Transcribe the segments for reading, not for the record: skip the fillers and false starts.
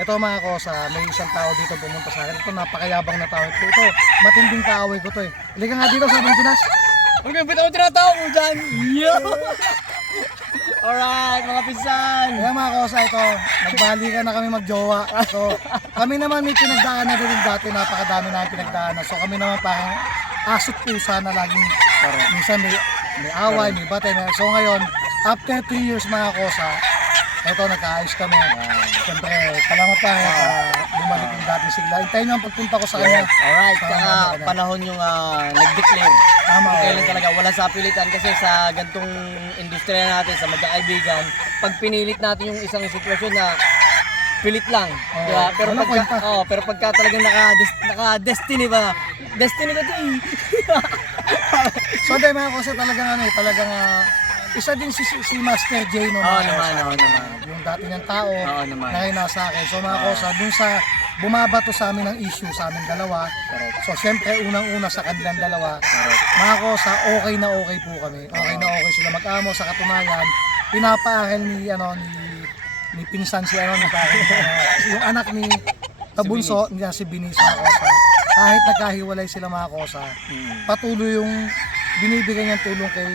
Ito mga kosa, may isang tao dito pumunta sa akin. Ito napakayabang na tao. Ito, matinding kaaway ko to eh. Halika nga dito sa Pinas. Huwag kang bitaw tinatawag mo dyan. Yo! Alright, mga pinsan. Kaya mga kosa, ito, nagbalikan na kami magjowa. So, kami naman may pinagdaanan na din dati, napakadami na pinagdaanan. So, kami naman parang asot pusa na laging, minsan may away, may batay. So, ngayon, after 3 years mga kosa, ito, nagkaayos kami. Siyempre, salamat pa, bumalik yung dating sigla. Hintayin nyo ang pagpunta ko sa kanya. Alright, Sa saka kanya. panahon yung nag-declare. Tama. Kailan talaga, wala sa pilitan kasi sa gantong industriya natin, sa magkakaibigan, pag pinilit natin yung isang sitwasyon na pilit lang, Oo. di ba? Pero Walang kwenta. pero pagka talagang naka-destiny ba? Destiny ka to eh. So, dahil mga kosa, talagang isa din si Master J no Oo mga naman, kosa. oo naman. Yung dati niyang tao Oo naman. na ngayon nasa akin. So mga kosa, dun sa bumabato sa amin ng issue sa amin dalawa. Correct. So syempre unang-una sa kanilang dalawa. Mga kosa, okay na okay po kami. Okay na okay sila mag-amo sa katunayan. Pinapaaral ni pinsan si ni parang, yung anak ni Tabunso niya si Binis mga kosa. Kahit nagkahiwalay sila mga kosa, patuloy yung binibigay niyang tulong kay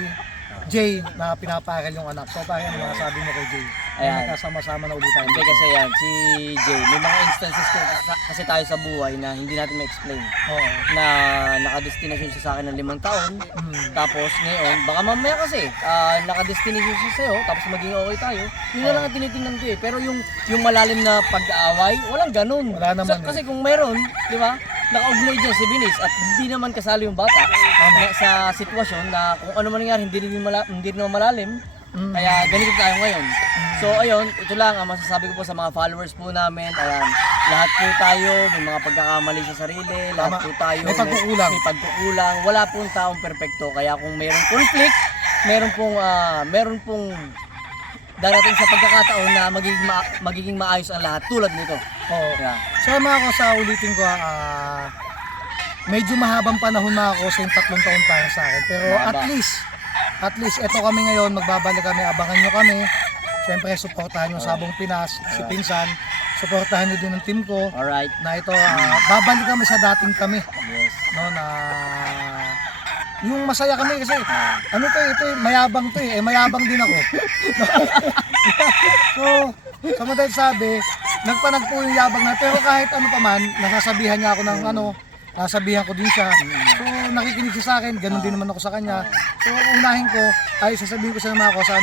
Jay na pinapaaral yung anak. So parang ano mga sabi mo kay Jay? Ayan. Magkasama-sama na ulit tayo. Hindi kasi yan, si Jay, may mga instances kasi tayo sa buhay na hindi natin ma-explain. Oo. Na nakadestinasyon siya sa akin ng 5 taon. Tapos ngayon, baka mamaya kasi nakadestinasyon siya sa'yo, tapos maging okay tayo. Yun na lang ang tinitingnan ko eh. Pero yung malalim na pag-aaway, walang ganun. Wala naman eh. Kasi kung meron, di ba, nakaugnay dyan si Binis at hindi naman kasali yung bata sa sitwasyon na kung ano man nangyari, hindi naman malalim. Kaya ganito tayo ngayon. So ayun, ito lang ang masasabi ko po sa mga followers po namin. Ayan, lahat po tayo may mga pagkakamali sa sarili, lahat Tama. po tayo May pagkukulang. may pagkukulang. Wala pong taong perpekto. Kaya kung mayroong conflict, meron pong darating sa pagkakataon na magiging maayos ang lahat tulad nito. Oo. Yeah. So mga kosa, ulitin ko medyo mahabang panahon mga kosa yung 3 taon para sa akin. Pero Mahaba. at least eto kami ngayon, magbabalik kami, abangan nyo kami. Siyempre, suportahan nyo Sabong Pinas, si Pinsan. Suportahan nyo din ang team ko. Alright. Na ito, babalik kami sa dating kami. Yes. No, na yung masaya kami kasi ano to, ito mayabang to eh, mayabang din ako. So, sa madal sabi, nagpanagpo yung yabang na, pero kahit ano pa man, nasasabihan niya ako ng nasabihan ko din siya. So, nakikinig siya sa akin, ganun din naman ako sa kanya. So, unahin ko, ay sasabihin ko sa mga ko sa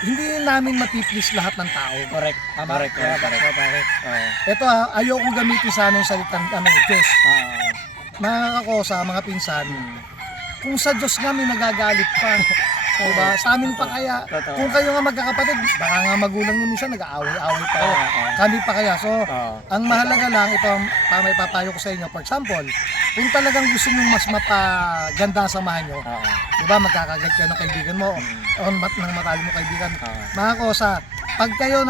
hindi namin mapiplease lahat ng tao. Correct. Tama? Correct. Ito ayoko gamitin sana yung salitang Diyos. Mga kakosa, mga pinsan, kung sa Diyos nga may nagagalit pa. Diba? Sa amin pa kaya, Totoo. kung kayo nga magkakapatid, baka nga magulang nyo minsan nag-aaway-aaway pa. Kami pa kaya. So, ang mahalaga lang, ito ang may papayo ko sa inyo. For example, kung talagang gusto nyo mas mapaganda ang samahan nyo, diba, magkakagat kayo ng kaibigan mo, o ng matalo mo kaibigan. Mga kosa, pag kayo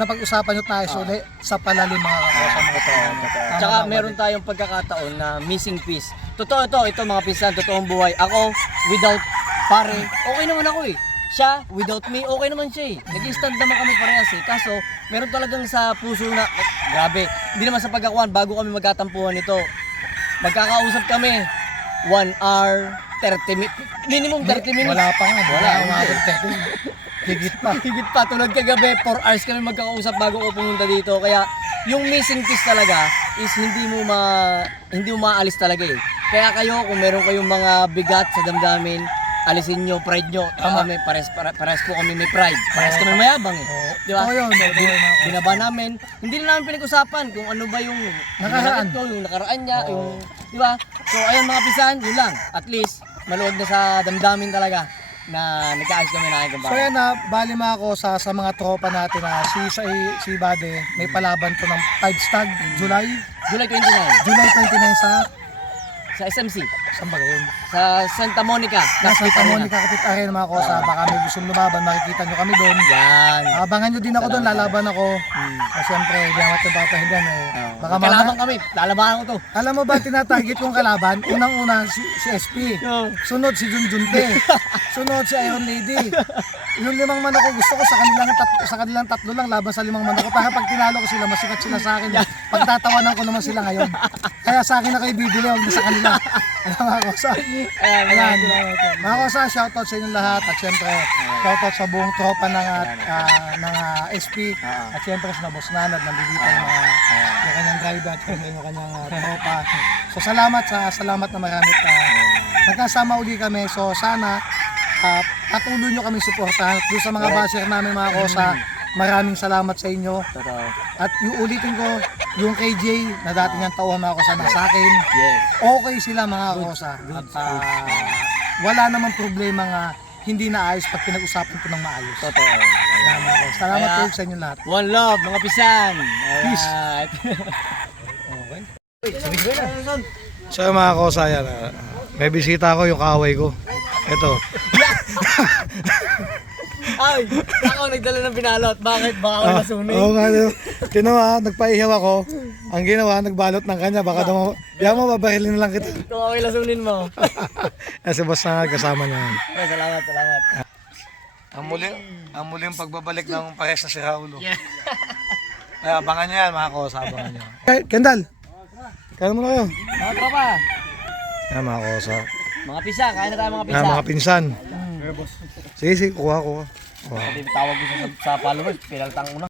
napag-usapan nyo tayo sulit sa palalim mga kakosa mga to. Tsaka meron tayong pagkakataon na missing piece. Totoo ito mga pinsan, totoong buhay. Ako, without pare, okay naman ako eh. Siya, without me, okay naman siya eh. Nag-stand naman kami parehas eh. Kaso, meron talagang sa puso na, grabe, hindi naman sa pagkakuan, bago kami magkatampuhan nito. Magkakausap kami, 1 hour, 30 minutes, minimum 30 minutes. Wala pa nga. Wala, Higit pa. Higit pa, tulad kagabi, 4 hours kami magkakausap bago ko pumunta dito. Kaya yung missing piece talaga is hindi mo maalis talaga eh. Kaya kayo, kung meron kayong mga bigat sa damdamin, alisin nyo, pride nyo. Kami, pares po kami may pride. Pares kami mayabang eh. Di ba? Oo, yun. Binaba namin. Hindi na namin pinag-usapan kung ano ba yung Nakaraan. yung nakaraan niya, yung, di ba? So ayun mga pisan, yun lang. At least, maluwag na sa damdamin talaga na nagkaayos kami na aking So yan bali mga ako sa mga tropa natin na si Bade, may palaban to ng 5 stag, July 29 July 29 sa sa SMC. saan ba yun? Sa Santa Monica. Nasa Santa Monica Kapit Arena mga kosa. Baka may gustong lumaban, makikita nyo kami doon. Yan. Abangan nyo din ako doon, lalaban ako. Siyempre, hindi naman ito papahindan eh. Baka Kalaban kami. Lalabahan ko to. Alam mo ba, tinatarget kong kalaban? Unang-una si SP. Sunod si Junjunte. Sunod si Iron Lady. Yung 5 manok ko, gusto ko sa kanilang tatlo lang laban sa 5 manok ko. Para pag tinalo ko sila, masikat sila sa akin. Pagtatawanan ko naman sila ngayon. Kaya sa akin na kayo bibili, huwag na sa kanila. Alam mga kosa. Ayan. Mga kosa, shoutout sa inyong lahat. At syempre, shoutout sa buong tropa ng SP. At syempre sa Boss Nanad, nandito yung kanyang driver at yung kanyang tropa. So salamat na marami. Nagkasama uli kami. So sana patuloy nyo kami suportahan. At doon sa mga basher namin mga kosa, maraming salamat sa inyo. Totoo. At yung ulitin ko, yung KJ na dati niyang tauhan mga kosa na sa akin, Yes. okay sila mga kosa. At wala namang problema nga hindi naayos pag pinag-usapan ko ng maayos. Totoo. Ayan, mga kosa. Salamat Kaya- po sa inyo lahat. One love, mga pisan. Peace. Alright. So mga kosa, yan. May bisita ko yung kaaway ko. Ito. Ay, ako nagdala ng pinalot. Bakit? Baka ako nasunin. Oo nga. Tinawa, nagpaihaw ako. Ang ginawa, nagbalot ng kanya. Baka daw, diyan mo, babarilin na lang kita. Kung ako lasunin mo. Kasi boss na kasama niya. Ay, salamat. Ang muling pagbabalik ng pares na si Raulo. Ay, abangan niya yan, mga kosa. Abangan niya. Hey, Kendall. Kaya mo na kayo. Mga tropa. Yan, mga kosa. Mga pisa. Kaya na tayo mga pisa. Yan, mga pinsan. Sige, kuha. Tawag ko sa followers. Pinaltang mo na.